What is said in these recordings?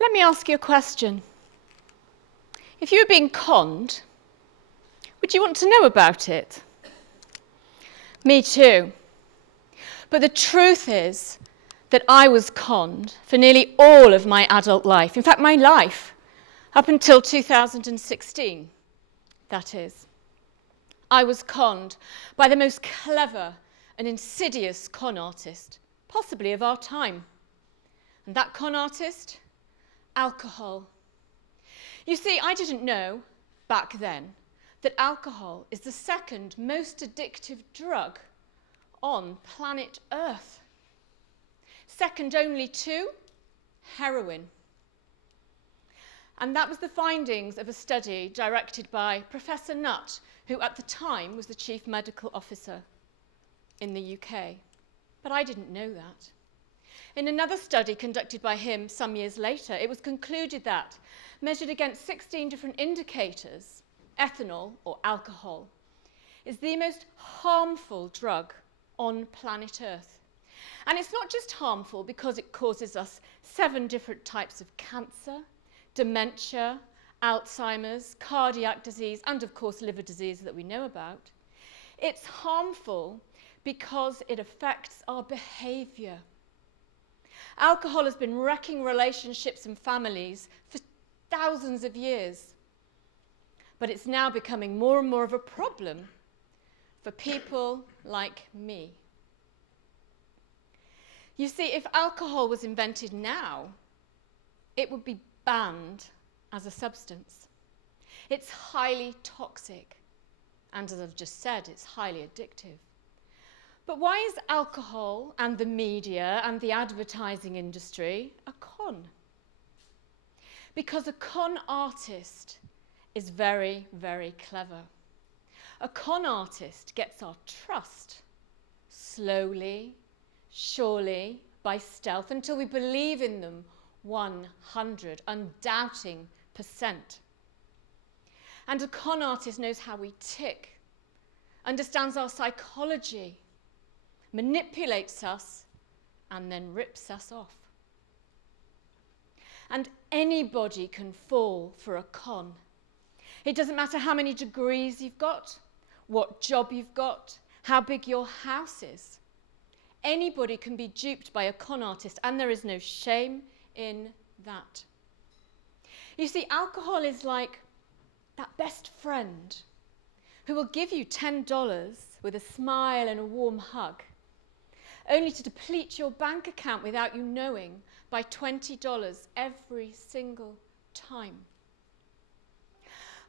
Let me ask you a question. If you were being conned, would you want to know about it? Me too. But the truth is that I was conned for nearly all of my adult life. In fact, my life, up until 2016, that is. I was conned by the most clever and insidious con artist, possibly of our time. And that con artist? Alcohol. You see, I didn't know, back then, that alcohol is the second most addictive drug on planet Earth. Second only to heroin. And that was the findings of a study directed by Professor Nutt, who at the time was the Chief Medical Officer in the UK. But I didn't know that. In another study conducted by him some years later, it was concluded that, measured against 16 different indicators, ethanol, or alcohol, is the most harmful drug on planet Earth. And it's not just harmful because it causes us 7 different types of cancer, dementia, Alzheimer's, cardiac disease, and of course liver disease that we know about. It's harmful because it affects our behaviour. Alcohol has been wrecking relationships and families for thousands of years. But it's now becoming more and more of a problem for people like me. You see, if alcohol was invented now, it would be banned as a substance. It's highly toxic, and as I've just said, it's highly addictive. But why is alcohol and the media and the advertising industry a con? Because a con artist is very, very clever. A con artist gets our trust slowly, surely, by stealth, until we believe in them 100, undoubting %. And a con artist knows how we tick, understands our psychology, manipulates us, and then rips us off. And anybody can fall for a con. It doesn't matter how many degrees you've got, what job you've got, how big your house is. Anybody can be duped by a con artist, and there is no shame in that. You see, alcohol is like that best friend who will give you $10 with a smile and a warm hug, only to deplete your bank account without you knowing by $20 every single time.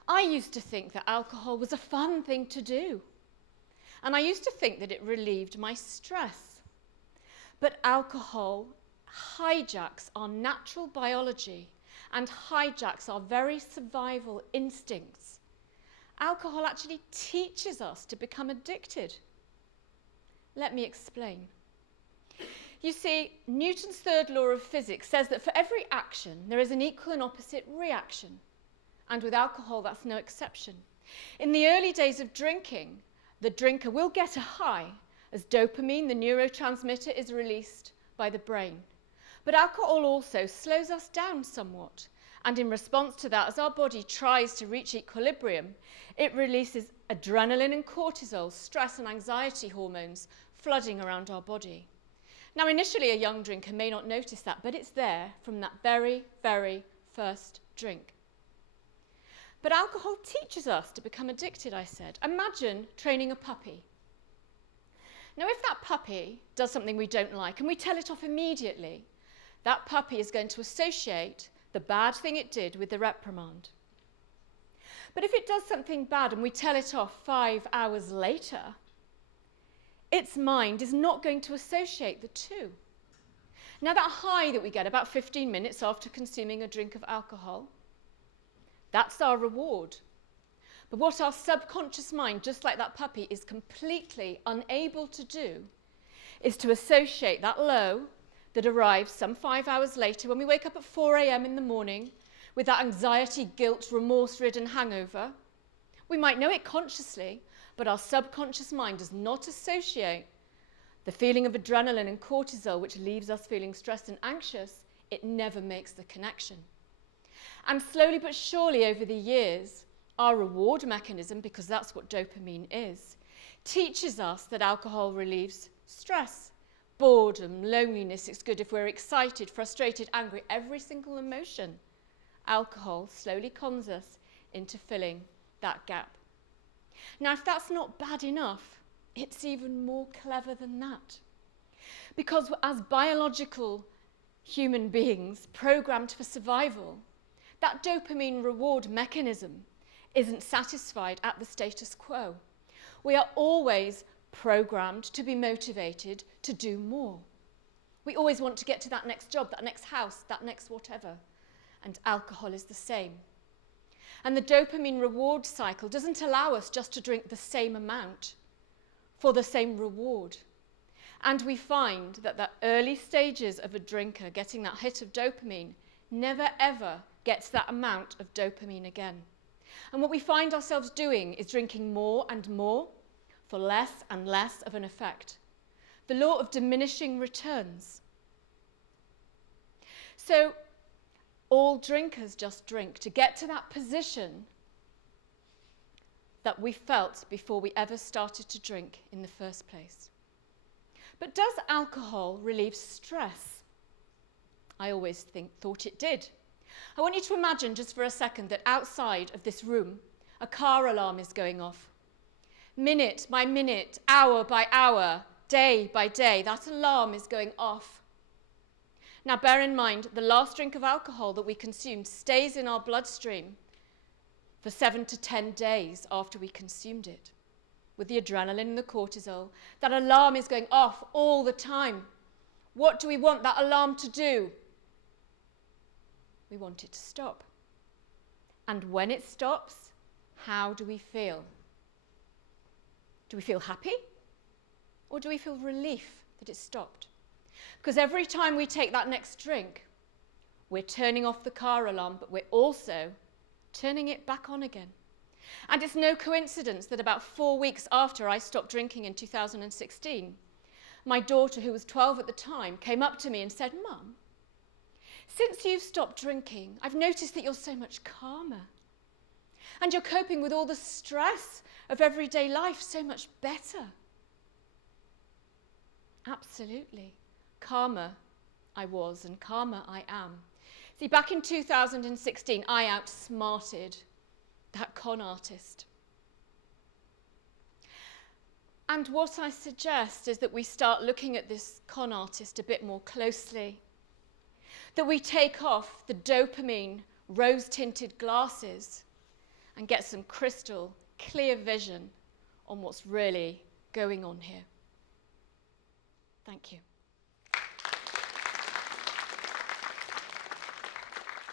I used to think that alcohol was a fun thing to do, and I used to think that it relieved my stress. But alcohol hijacks our natural biology and hijacks our very survival instincts. Alcohol actually teaches us to become addicted. Let me explain. You see, Newton's third law of physics says that for every action, there is an equal and opposite reaction. And with alcohol, that's no exception. In the early days of drinking, the drinker will get a high as dopamine, the neurotransmitter, is released by the brain. But alcohol also slows us down somewhat. And in response to that, as our body tries to reach equilibrium, it releases adrenaline and cortisol, stress and anxiety hormones, flooding around our body. Now, initially, a young drinker may not notice that, but it's there from that very, very first drink. But alcohol teaches us to become addicted, I said. Imagine training a puppy. Now, if that puppy does something we don't like and we tell it off immediately, that puppy is going to associate the bad thing it did with the reprimand. But if it does something bad and we tell it off 5 hours later, its mind is not going to associate the two. Now, that high that we get about 15 minutes after consuming a drink of alcohol, that's our reward. But what our subconscious mind, just like that puppy, is completely unable to do is to associate that low that arrives some 5 hours later when we wake up at 4 a.m. in the morning with that anxiety, guilt, remorse-ridden hangover. We might know it consciously, but our subconscious mind does not associate the feeling of adrenaline and cortisol, which leaves us feeling stressed and anxious, it never makes the connection. And slowly but surely over the years, our reward mechanism, because that's what dopamine is, teaches us that alcohol relieves stress, boredom, loneliness. It's good if we're excited, frustrated, angry, every single emotion. Alcohol slowly cons us into filling that gap. Now, if that's not bad enough, it's even more clever than that. Because as biological human beings programmed for survival, that dopamine reward mechanism isn't satisfied at the status quo. We are always programmed to be motivated to do more. We always want to get to that next job, that next house, that next whatever. And alcohol is the same. And the dopamine reward cycle doesn't allow us just to drink the same amount for the same reward. And we find that the early stages of a drinker getting that hit of dopamine never ever gets that amount of dopamine again. And what we find ourselves doing is drinking more and more for less and less of an effect. The law of diminishing returns. So all drinkers just drink to get to that position that we felt before we ever started to drink in the first place. But does alcohol relieve stress? I always thought it did. I want you to imagine just for a second that outside of this room, a car alarm is going off. Minute by minute, hour by hour, day by day, that alarm is going off. Now bear in mind, the last drink of alcohol that we consumed stays in our bloodstream for 7 to 10 days after we consumed it. With the adrenaline and the cortisol, that alarm is going off all the time. What do we want that alarm to do? We want it to stop. And when it stops, how do we feel? Do we feel happy? Or do we feel relief that it stopped? Because every time we take that next drink, we're turning off the car alarm, but we're also turning it back on again. And it's no coincidence that about 4 weeks after I stopped drinking in 2016, my daughter, who was 12 at the time, came up to me and said, "Mum, since you've stopped drinking, I've noticed that you're so much calmer. And you're coping with all the stress of everyday life so much better." Absolutely. Calmer I was, and calmer I am. See, back in 2016, I outsmarted that con artist. And what I suggest is that we start looking at this con artist a bit more closely. That we take off the dopamine rose-tinted glasses and get some crystal clear vision on what's really going on here. Thank you.